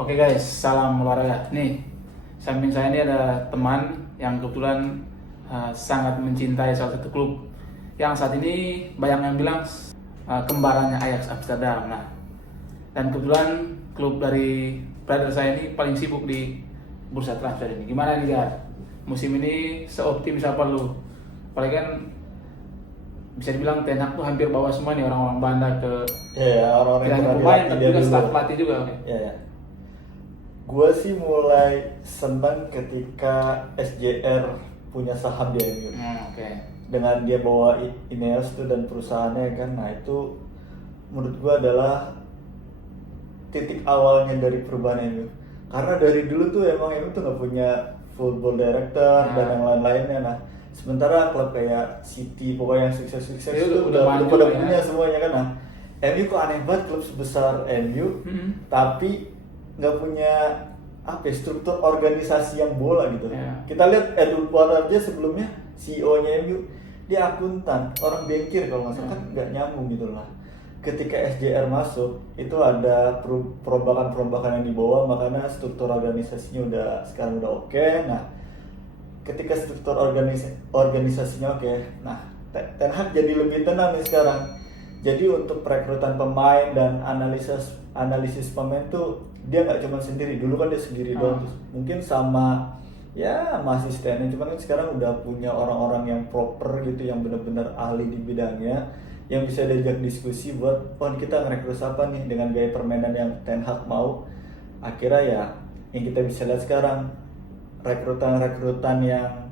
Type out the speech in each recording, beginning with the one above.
Oke guys, salam olahraga. Nih, samping saya ini ada teman yang kebetulan sangat mencintai salah satu klub yang saat ini banyak yang bilang kembarannya Ajax Amsterdam. Nah, dan kebetulan klub dari brother saya ini paling sibuk di bursa transfer ini. Gimana nih Gar? Musim ini seoptimis apa lu? Apalagi kan bisa dibilang Ten Hag tuh hampir bawa semua nih orang-orang Bandar ke orang-orang yang pernah pemain dilatih dan dia juga dulu. staff pelatih juga. Oke. Ya. Gue sih mulai senang ketika SJR punya saham di MU. Oke. Dengan dia bawa Ineos itu dan perusahaannya kan, nah itu menurut gue adalah titik awalnya dari perubahan MU. Karena dari dulu tuh emang MU tuh nggak punya football director dan yang lain-lainnya. Nah, sementara klub kayak City pokoknya yang sukses-sukses Ya, itu udah udah maju pada ya. punya semuanya kan. Nah, MU kok aneh banget klub sebesar MU tapi nggak punya struktur organisasi yang bola gitu. Ya. Kita lihat Edward Potter aja sebelumnya CEO-nya MU dia akuntan, orang bankir kalau nggak salah, kan nggak nyambung gitu lah. Ketika SJR masuk itu ada perombakan-perombakan yang dibawa, makanya struktur organisasinya sekarang udah oke. Nah, ketika struktur organisasinya oke, nah Ten Hag jadi lebih tenang nih sekarang. Jadi untuk perekrutan pemain dan analisis pemain tuh dia nggak cuma sendiri. Dulu kan dia sendiri doang, terus mungkin sama asistennya. Cuman kan sekarang udah punya orang-orang yang proper gitu, yang benar-benar ahli di bidangnya, yang bisa diajak diskusi buat kita ngerekrut apa nih dengan gaya permainan yang Ten Hag mau. Akhirnya ya yang kita bisa lihat sekarang rekrutan yang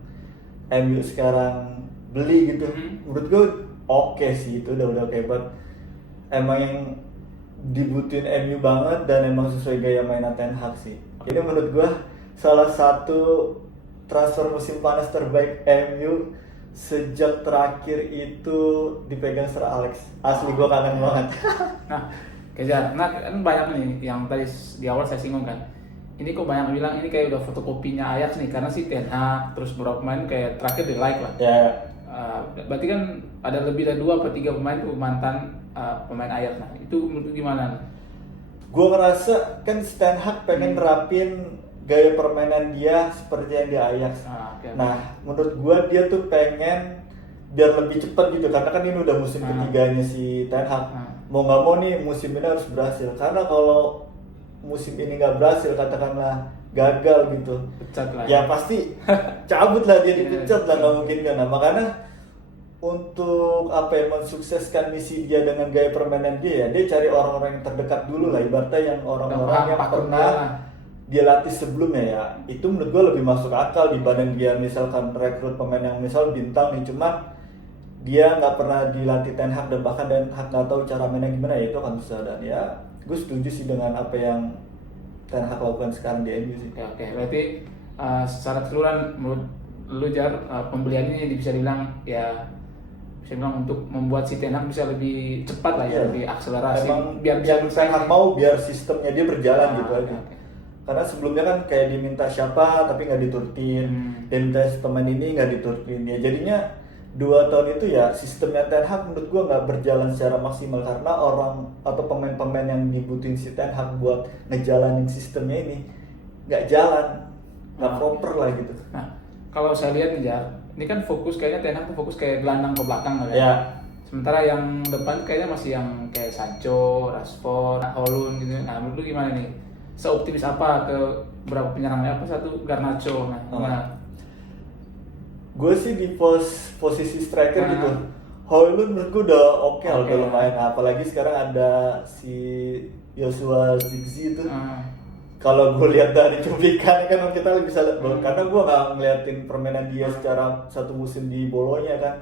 MU sekarang beli gitu, menurut gue oke sih, itu udah oke banget. Emang yang dibutuhin MU banget dan emang sesuai gaya mainan Ten Hag sih. Jadi menurut gue salah satu transfer musim panas terbaik MU sejak terakhir itu dipegang Sir Alex. Asli gue kangen banget. Nah, Kejar, kan banyak nih yang tadi di awal saya singgung kan. Ini kok banyak bilang ini kayak udah fotokopinya Ajax nih, karena si Ten Hag terus beberapa pemain kayak terakhir di like lah. Ya. Berarti kan ada lebih dari 2 atau 3 pemain tuh mantan pemain Ajax. Nah, itu menurut gimana? Gue ngerasa kan Ten Hag pengen nerapin gaya permainan dia seperti yang di Ajax. Okay. Nah, menurut gue dia tuh pengen biar lebih cepat gitu, karena kan ini udah musim ketiganya si Ten Hag. Mau nggak mau nih musim ini harus berhasil, karena kalau musim ini nggak berhasil, katakanlah gagal gitu, pecat lah ya pasti cabut lah dia, dipecat lah, nggak mungkin kan. Nah, makanya untuk mensukseskan misi dia dengan gaya permainan dia cari orang-orang yang terdekat dulu lah, ibaratnya yang orang-orang yang pernah dia latih sebelumnya ya. Itu menurut gue lebih masuk akal dibanding dia misalkan rekrut pemain yang misal bintang nih, cuman dia nggak pernah dilatih Ten Hag dan bahkan Ten Hag nggak tahu cara mainnya gimana, ya itu kan susah. Dan ya gue setuju sih dengan apa yang Ten Hag lakukan sekarang di MU sih. Oke. Berarti secara keseluruhan menurut lu Jar, pembelian ini bisa dibilang untuk membuat si Ten Hag bisa lebih cepat lah ya, lebih akselerasi. Emang biar Ten Hag mau biar sistemnya dia berjalan gitu aja. Okay. Karena sebelumnya kan kayak diminta siapa tapi nggak diturutin, dia minta pemain ini nggak diturutin, ya jadinya 2 tahun itu ya sistemnya Ten Hag menurut gua nggak berjalan secara maksimal, karena orang atau pemain-pemain yang dibutuhin si Ten Hag buat ngejalanin sistemnya ini nggak jalan, nggak proper lah gitu. Nah, kalau saya lihat nih Jar, ini kan kayaknya Ten Hag tuh fokus kayak gelandang ke belakang kan. Ya. Sementara yang depan kayaknya masih yang kayak Sancho, Rashford, Holland gitu. Nah, menurut lu gimana nih? Seoptimis apa ke berapa penyerangnya? Satu Garnacho. Nah, gue sih di posisi striker gitu. Højlund menurut gue udah oke, udah lumayan. Apalagi sekarang ada si Joshua Zirkzee itu. Kalau gue lihat dari cuplikan kan kita bisa lihat, karena gue nggak ngeliatin permainan dia secara satu musim di Bolonya kan.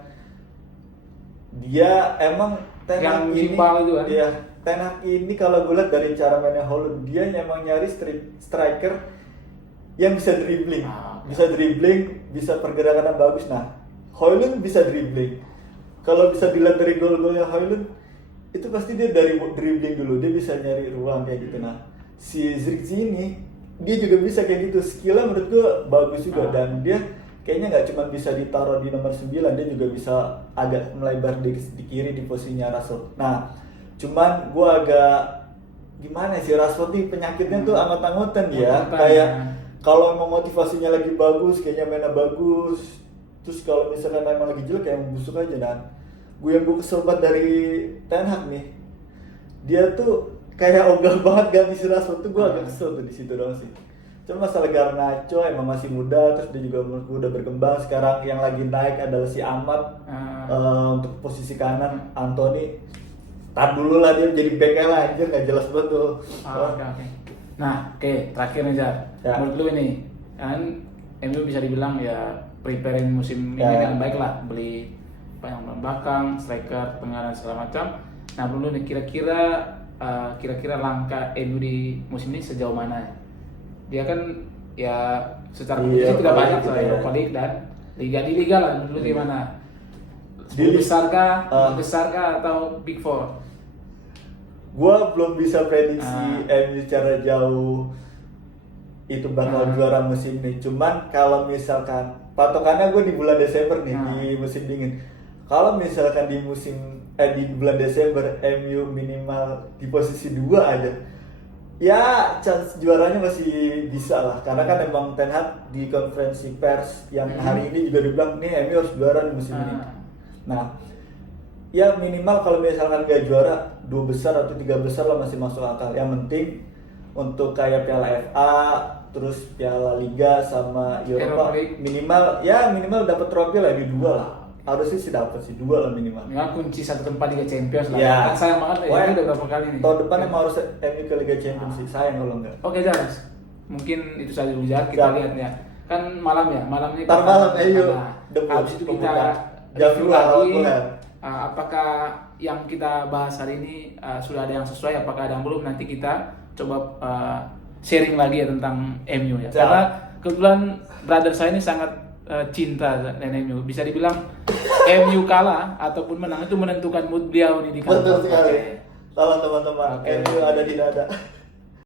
Dia emang Ten Hag ini, itu kan? Iya, Ten Hag ini kalau gue lihat dari cara mainnya Højlund, dia emang nyari striker yang bisa dribbling, bisa pergerakan yang bagus. Nah, Højlund bisa dribbling. Kalau bisa dilihat dari gol-golnya Højlund, itu pasti dia dari dribbling dulu, dia bisa nyari ruang kayak gitu. Nah, si Zirkzee ini dia juga bisa kayak gitu, skillnya menurut gue bagus juga. Dan dia kayaknya nggak cuma bisa ditaruh di nomor 9, dia juga bisa agak melebar di kiri di posisinya Rashford. Nah, cuman gue agak gimana sih, Rashford nih penyakitnya tuh anggot-anggotan dia. Anggot-anggotan, Kayak ya. kalau emang motivasinya lagi bagus, kayaknya mainnya bagus. Terus kalau misalkan emang lagi jelek kayak busuk aja. Dan gue kesel banget dari Ten Hag nih. Dia tuh kayak ogah banget ganti si Rashford tuh, gue agak kesel tuh di situ doang sih. Cuma masalah Garnacho emang masih muda, terus dia juga menurut gue udah berkembang. Sekarang yang lagi naik adalah si Ahmad untuk posisi kanan. Anthony tar dulu lah, dia jadi back lah anjir, gak jelas banget tuh. Oke. Nah, terakhir nih Jar. Ya. Menurut lu ini kan MU bisa dibilang ya preparing musim ini Ya. kan baik lah, beli banyak pemain belakang, striker, tengah dan segala macam. Nah, menurut lu nih kira-kira langkah MU di musim ini sejauh mana? Dia kan ya secara Iya, kompetisi tidak Europa banyak League lah, gitu ya. Europa League dan liga lah. Menurut lu gimana? Di- Besarkah atau Big Four? Gua belum bisa prediksi MU secara jauh itu bakal juara musim ini. Cuman kalau misalkan patokannya gue di bulan Desember nih, di musim dingin. Kalau misalkan di bulan Desember MU minimal di posisi 2 aja, ya chance juaranya masih bisa lah. Karena kan emang Ten Hag di konferensi pers yang hari ini juga dibilang nih MU harus juara di musim ini. Nah, ya minimal kalau misalkan gak juara 2 besar atau 3 besar lah masih masuk akal. Yang penting untuk kayak Piala FA, terus Piala Liga sama Europa, minimal dapat trofi lah di 2 lah. Harusnya sih dapat sih 2 lah minimal. Memang kunci satu tempat Liga Champions lah. Ya. Kan sayang banget ya, ini udah berapa kali nih. Tahun depan emang harus MU ke Liga Champions sih, sayang kalau enggak. Oke Jar, mungkin itu saja dulu Jar, kita Siap. lihat ya. Kan malam ya, malam ini Ntar malam, ayo. Debut, habis itu kita pembuka. Jam review 2 lagi lawan Fulham. apakah yang kita bahas hari ini sudah ada yang sesuai, apakah ada yang belum, nanti kita coba sharing lagi ya tentang MU ya. Siap. Karena kebetulan brother saya ini sangat cinta dengan MU. Bisa dibilang MU kalah ataupun menang itu menentukan mood beliau nih di kantor. Betul sekali. Oke. Salam teman-teman, Oke. MU ada di dada.